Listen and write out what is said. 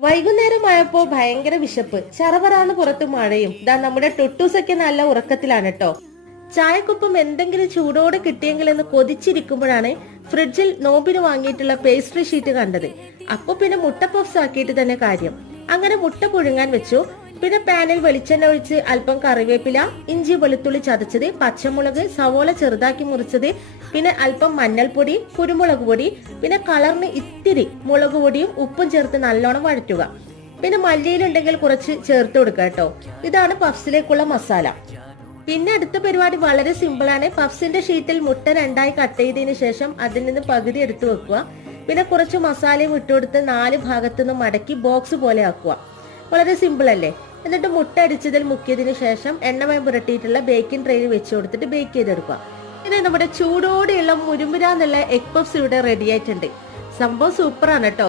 വൈകുന്നേരമായപ്പോ ഭയങ്കര വിശപ്പ്, ചറപറാന്ന് പുറത്ത് മഴയും. ഇതാ നമ്മുടെ ടൊട്ടൂസൊക്കെ നല്ല ഉറക്കത്തിലാണ് കേട്ടോ. ചായക്കൊപ്പം എന്തെങ്കിലും ചൂടോടെ കിട്ടിയെങ്കിലെന്ന് കൊതിച്ചിരിക്കുമ്പോഴാണ് ഫ്രിഡ്ജിൽ നോമ്പിന് വാങ്ങിയിട്ടുള്ള പേസ്ട്രി ഷീറ്റ് കണ്ടത്. അപ്പൊ പിന്നെ മുട്ട പഫ്സ് ആക്കിയിട്ട് തന്നെ കാര്യം. അങ്ങനെ മുട്ട പുഴുങ്ങാൻ വെച്ചു. പിന്നെ പാനിൽ വെളിച്ചെണ്ണ ഒഴിച്ച് അല്പം കറിവേപ്പില, ഇഞ്ചി വെളുത്തുള്ളി ചതച്ചത്, പച്ചമുളക്, സവോള ചെറുതാക്കി മുറിച്ചത്, പിന്നെ അല്പം മഞ്ഞൾപ്പൊടി, കുരുമുളക് പൊടി, പിന്നെ കളറിന് ഇത്തിരി മുളക് പൊടിയും ഉപ്പും ചേർത്ത് നല്ലോണം വഴറ്റുക. പിന്നെ മല്ലിയിലുണ്ടെങ്കിൽ കുറച്ച് ചേർത്ത് കൊടുക്കുക കേട്ടോ. ഇതാണ് പഫ്സിലേക്കുള്ള മസാല. പിന്നെ അടുത്ത പരിപാടി വളരെ സിമ്പിളാണ്. പഫ്സിന്റെ ഷീറ്റിൽ മുട്ട രണ്ടായി കട്ട് ചെയ്തതിന് ശേഷം അതിൽ നിന്ന് പകുതി എടുത്തു വെക്കുക. പിന്നെ കുറച്ച് മസാലയും ഇട്ടുകൊടുത്ത് 4 ഭാഗത്തു നിന്നും മടക്കി ബോക്സ് പോലെ ആക്കുക. വളരെ സിമ്പിൾ അല്ലേ? എന്നിട്ട് മുട്ട അടിച്ചതിൽ മുക്കിയതിന് ശേഷം എണ്ണമയം പുരട്ടിയിട്ടുള്ള ബേക്കിംഗ് ട്രേയിൽ വെച്ച് കൊടുത്തിട്ട് ബേക്ക് ചെയ്തെടുക്കുക. ഇത് നമ്മുടെ ചൂടോടെയുള്ള മുരുമുരാന്നുള്ള എഗ് പഫ്സ് ഇവിടെ റെഡി ആയിട്ടുണ്ട്. സംഭവം സൂപ്പറാണ് കേട്ടോ.